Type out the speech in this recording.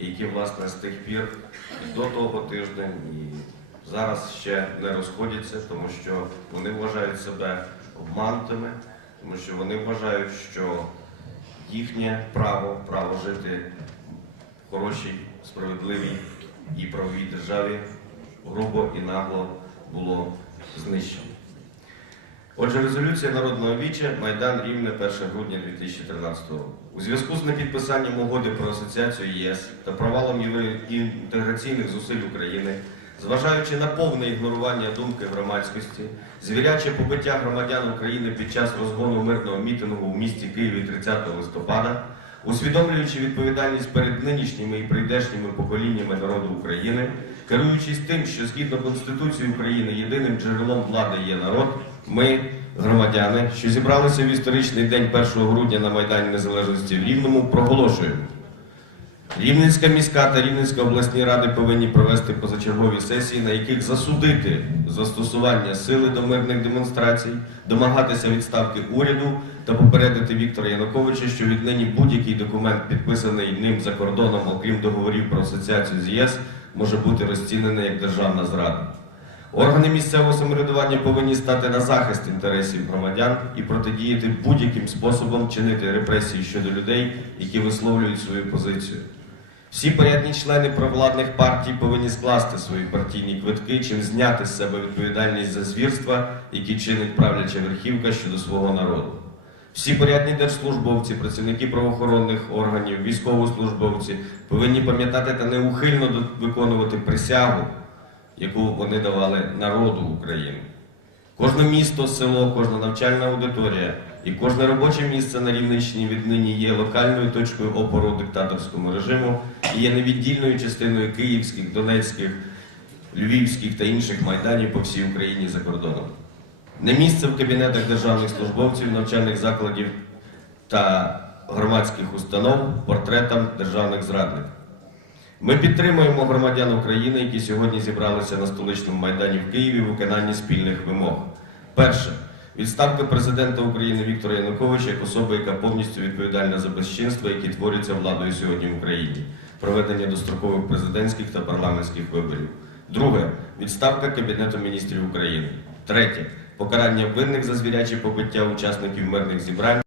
які, власне, з тих пір і до того тиждень і зараз ще не розходяться, тому що вони вважають себе обманутими, тому що вони вважають, що їхнє право, право жити в хорошій, справедливій і правовій державі грубо і нагло було знищено. Отже, резолюція Народного віча Майдан Рівне 1 грудня 2013 року. У зв'язку з непідписанням угоди про асоціацію ЄС та провалом інтеграційних зусиль України, зважаючи на повне ігнорування думки громадськості, звіряче побиття громадян України під час розгону мирного мітингу у місті Києві 30 листопада, усвідомлюючи відповідальність перед нинішніми і прийдешніми поколіннями народу України, керуючись тим, що згідно Конституції України єдиним джерелом влади є народ, ми, громадяни, що зібралися в історичний день 1 грудня на Майдані Незалежності в Рівному, проголошуємо. Рівненська міська та Рівненська обласні ради повинні провести позачергові сесії, на яких засудити застосування сили до мирних демонстрацій, домагатися відставки уряду та попередити Віктора Януковича, що віднині будь-який документ, підписаний ним за кордоном, окрім договорів про асоціацію з ЄС, може бути розцінений як державна зрада. Органи місцевого самоврядування повинні стати на захист інтересів громадян і протидіяти будь-яким способом чинити репресії щодо людей, які висловлюють свою позицію. Всі порядні члени провладних партій повинні скласти свої партійні квитки, чим зняти з себе відповідальність за звірства, які чинить правляча верхівка щодо свого народу. Всі порядні держслужбовці, працівники правоохоронних органів, військовослужбовці повинні пам'ятати та неухильно виконувати присягу, яку вони давали народу України. Кожне місто, село, кожна навчальна аудиторія і кожне робоче місце на Рівненщині віднині є локальною точкою опору диктаторському режиму і є невіддільною частиною київських, донецьких, львівських та інших майданів по всій Україні за кордоном. Не місце в кабінетах державних службовців, навчальних закладів та громадських установ портретам державних зрадників. Ми підтримуємо громадян України, які сьогодні зібралися на столичному майдані в Києві в виконанні спільних вимог. Перше відставка президента України Віктора Януковича як особи, яка повністю відповідальна за безчинства, які творяться владою сьогодні в Україні, проведення дострокових президентських та парламентських виборів. Друге відставка Кабінету міністрів України. Третє покарання винних за звірячі побиття учасників мирних зібрань.